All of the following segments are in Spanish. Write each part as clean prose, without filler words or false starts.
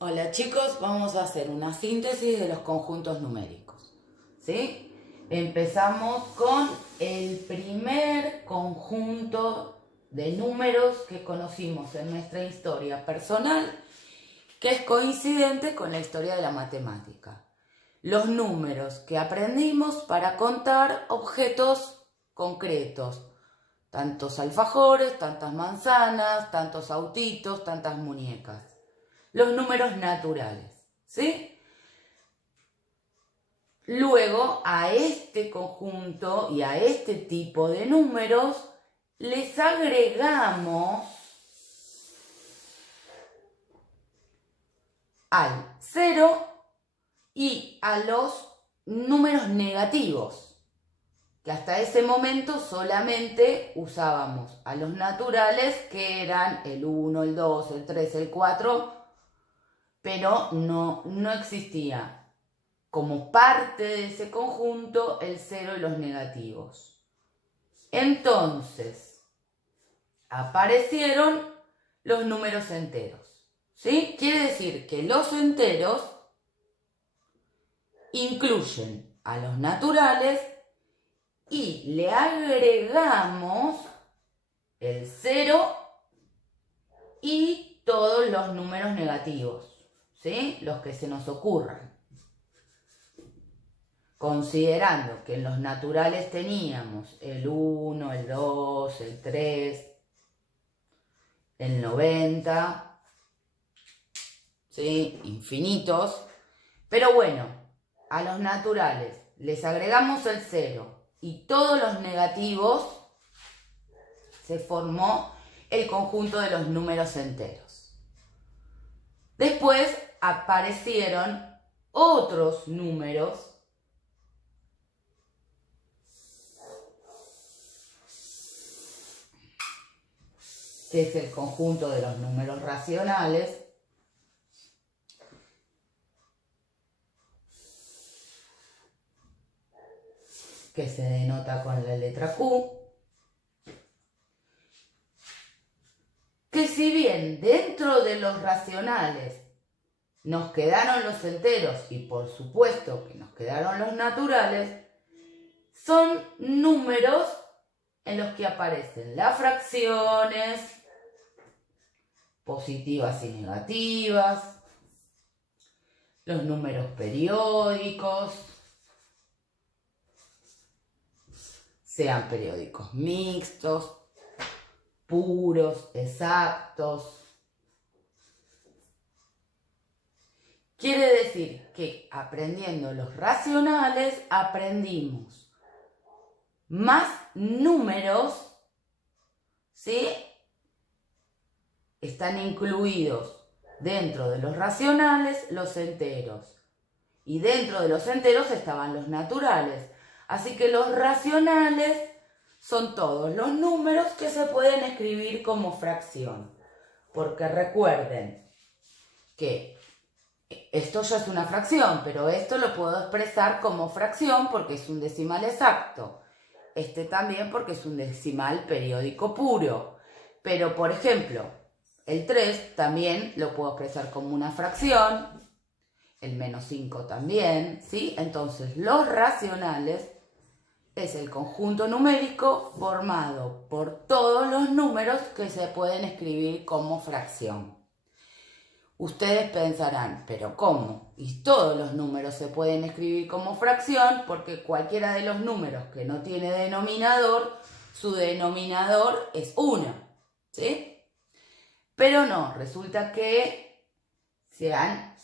Hola chicos, vamos a hacer una síntesis de los conjuntos numéricos. ¿Sí? Empezamos con el primer conjunto de números que conocimos en nuestra historia personal, que es coincidente con la historia de la matemática. Los números que aprendimos para contar objetos concretos, tantos alfajores, tantas manzanas, tantos autitos, tantas muñecas. Los números naturales, ¿sí? Luego a este conjunto y a este tipo de números les agregamos al 0 y a los números negativos, que hasta ese momento solamente usábamos a los naturales, que eran el 1, el 2, el 3, el 4, pero no existía como parte de ese conjunto el 0 y los negativos. Entonces, aparecieron los números enteros. ¿Sí? Quiere decir que los enteros incluyen a los naturales y le agregamos el 0 y todos los números negativos, ¿sí? Los que se nos ocurran. Considerando que en los naturales teníamos el 1, el 2, el 3, el 90, ¿sí? Infinitos. Pero bueno, a los naturales les agregamos el 0 y todos los negativos, se formó el conjunto de los números enteros. Después aparecieron otros números que es el conjunto de los números racionales, que se denota con la letra Q, que si bien dentro de los racionales nos quedaron los enteros y por supuesto que nos quedaron los naturales, son números en los que aparecen las fracciones, positivas y negativas, los números periódicos, sean periódicos mixtos, puros, exactos. Quiere decir que aprendiendo los racionales aprendimos más números, ¿sí? Están incluidos dentro de los racionales los enteros. Y dentro de los enteros estaban los naturales. Así que los racionales son todos los números que se pueden escribir como fracción. Porque recuerden que esto ya es una fracción, pero esto lo puedo expresar como fracción porque es un decimal exacto. Este también porque es un decimal periódico puro. Pero, por ejemplo, el 3 también lo puedo expresar como una fracción, el menos 5 también, ¿sí? Entonces, los racionales es el conjunto numérico formado por todos los números que se pueden escribir como fracción. Ustedes pensarán, ¿pero cómo? Y todos los números se pueden escribir como fracción porque cualquiera de los números que no tiene denominador, su denominador es 1, ¿sí? Pero no, resulta que se han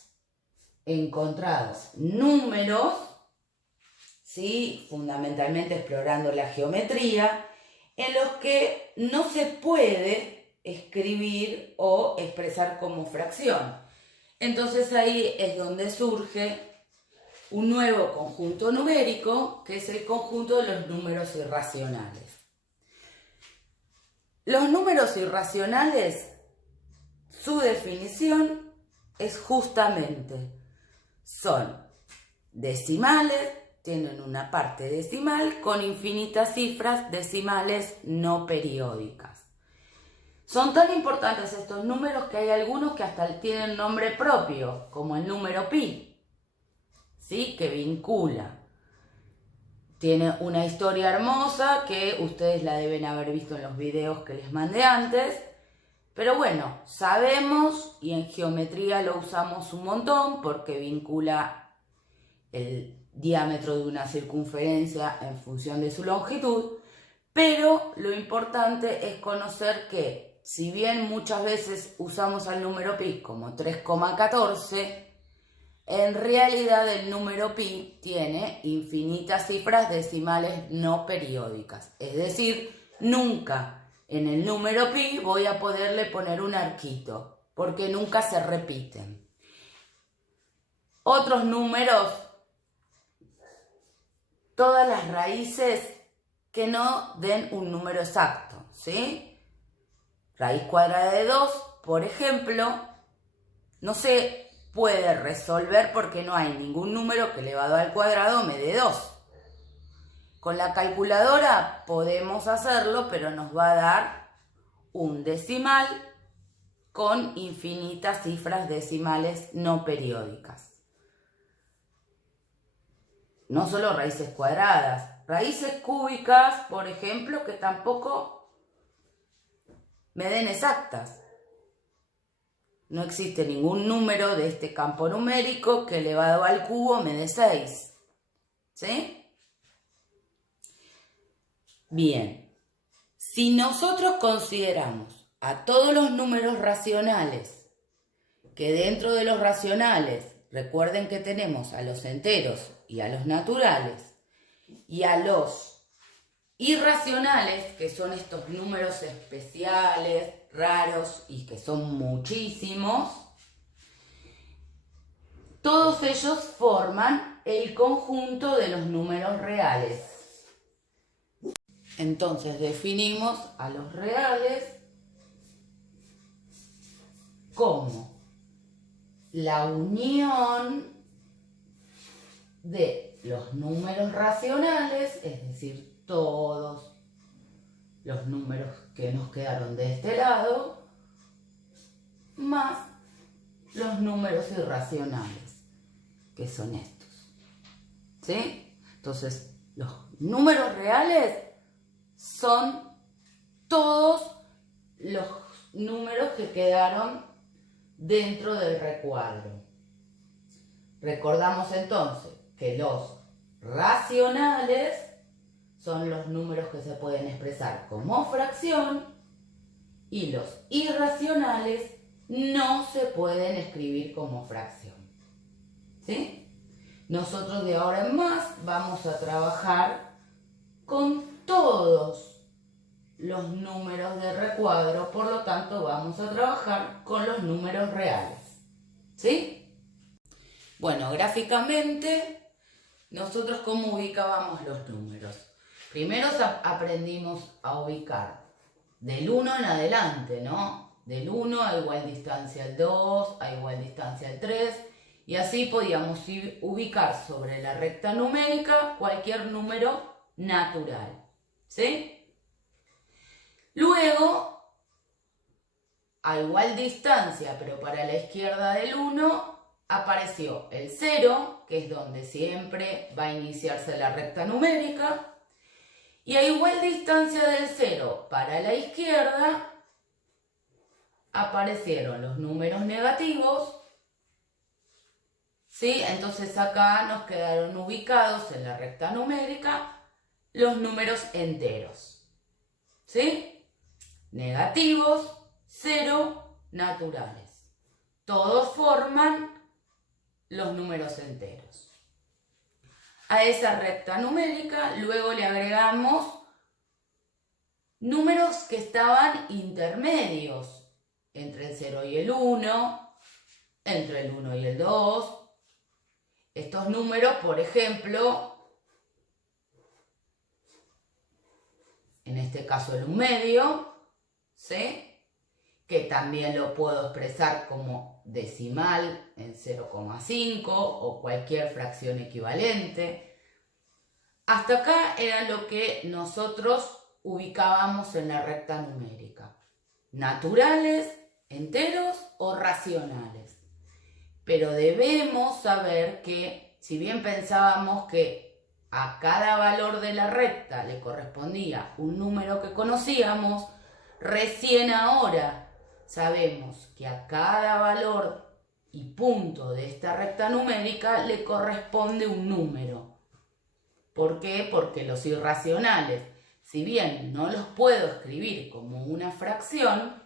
encontrado números, ¿sí? Fundamentalmente explorando la geometría, en los que no se puede escribir o expresar como fracción. Entonces ahí es donde surge un nuevo conjunto numérico, que es el conjunto de los números irracionales. Los números irracionales, su definición es justamente, son decimales, tienen una parte decimal con infinitas cifras decimales no periódicas. Son tan importantes estos números que hay algunos que hasta tienen nombre propio, como el número pi, ¿sí? Que vincula. Tiene una historia hermosa que ustedes la deben haber visto en los videos que les mandé antes. Pero bueno, sabemos y en geometría lo usamos un montón porque vincula el diámetro de una circunferencia en función de su longitud. Pero lo importante es conocer que si bien muchas veces usamos al número pi como 3,14, en realidad el número pi tiene infinitas cifras decimales no periódicas. Es decir, nunca en el número pi voy a poderle poner un arquito, porque nunca se repiten. Otros números, todas las raíces que no den un número exacto, ¿sí? Raíz cuadrada de 2, por ejemplo, no se puede resolver porque no hay ningún número que elevado al cuadrado me dé 2. Con la calculadora podemos hacerlo, pero nos va a dar un decimal con infinitas cifras decimales no periódicas. No solo raíces cuadradas, raíces cúbicas, por ejemplo, que tampoco me den exactas. No existe ningún número de este campo numérico que elevado al cubo me dé 6. ¿Sí? Bien, si nosotros consideramos a todos los números racionales, que dentro de los racionales, recuerden que tenemos a los enteros y a los naturales, y a los irracionales, que son estos números especiales, raros y que son muchísimos, todos ellos forman el conjunto de los números reales. Entonces definimos a los reales como la unión de los números racionales, es decir, todos los números que nos quedaron de este lado, más los números irracionales, que son estos. ¿Sí? Entonces, los números reales son todos los números que quedaron dentro del recuadro. Recordamos entonces que los racionales son los números que se pueden expresar como fracción y los irracionales no se pueden escribir como fracción. ¿Sí? Nosotros de ahora en más vamos a trabajar con todos los números de recuadro, por lo tanto vamos a trabajar con los números reales. ¿Sí? Bueno, gráficamente, nosotros cómo ubicábamos los números. Primero aprendimos a ubicar del 1 en adelante, ¿no? Del 1 a igual distancia al 2, a igual distancia al 3, y así podíamos ubicar sobre la recta numérica cualquier número natural, ¿sí? Luego, a igual distancia, pero para la izquierda del 1, apareció el 0, que es donde siempre va a iniciarse la recta numérica, y a igual distancia del 0 para la izquierda, aparecieron los números negativos, ¿sí? Entonces acá nos quedaron ubicados en la recta numérica los números enteros, ¿sí? Negativos, 0, naturales. Todos forman los números enteros. A esa recta numérica luego le agregamos números que estaban intermedios entre el 0 y el 1, entre el 1 y el 2. Estos números, por ejemplo, en este caso el 1 medio, ¿sí? Que también lo puedo expresar como decimal en 0,5 o cualquier fracción equivalente. Hasta acá era lo que nosotros ubicábamos en la recta numérica. naturales, enteros o racionales. Pero debemos saber que, si bien pensábamos que a cada valor de la recta le correspondía un número que conocíamos, recién ahora sabemos que a cada valor y punto de esta recta numérica le corresponde un número. ¿Por qué? Porque los irracionales, si bien no los puedo escribir como una fracción,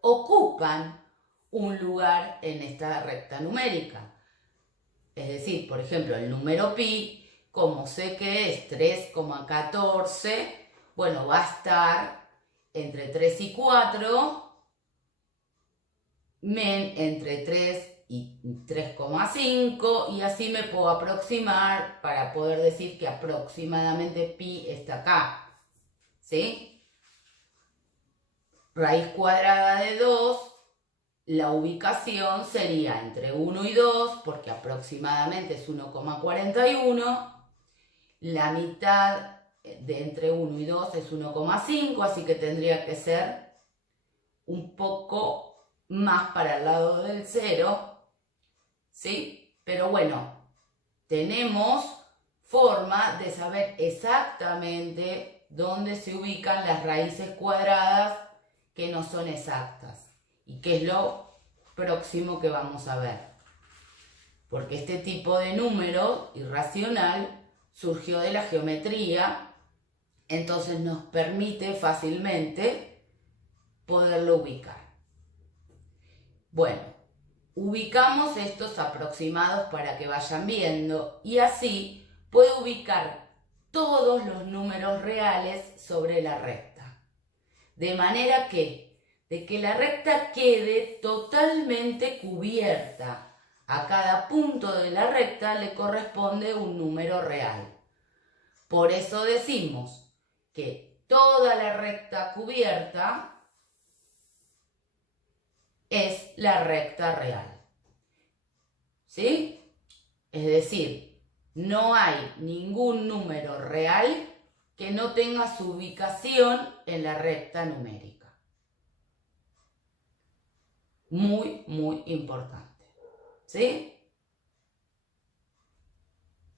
ocupan un lugar en esta recta numérica. Es decir, por ejemplo, el número pi, como sé que es 3,14, bueno, va a estar entre 3 y 4, entre 3 y 3,5, y así me puedo aproximar para poder decir que aproximadamente pi está acá, ¿sí? Raíz cuadrada de 2, la ubicación sería entre 1 y 2, porque aproximadamente es 1,41. La mitad de entre 1 y 2 es 1,5, así que tendría que ser un poco más para el lado del 0, ¿sí? Pero bueno, tenemos forma de saber exactamente dónde se ubican las raíces cuadradas que no son exactas. ¿Y qué es lo próximo que vamos a ver? Porque este tipo de número irracional surgió de la geometría, entonces nos permite fácilmente poderlo ubicar. Bueno, ubicamos estos aproximados para que vayan viendo, y así puedo ubicar todos los números reales sobre la recta. De manera que, de que la recta quede totalmente cubierta. A cada punto de la recta le corresponde un número real. Por eso decimos que toda la recta cubierta es la recta real. ¿Sí? Es decir, no hay ningún número real que no tenga su ubicación en la recta numérica. Muy, muy importante. ¿Sí?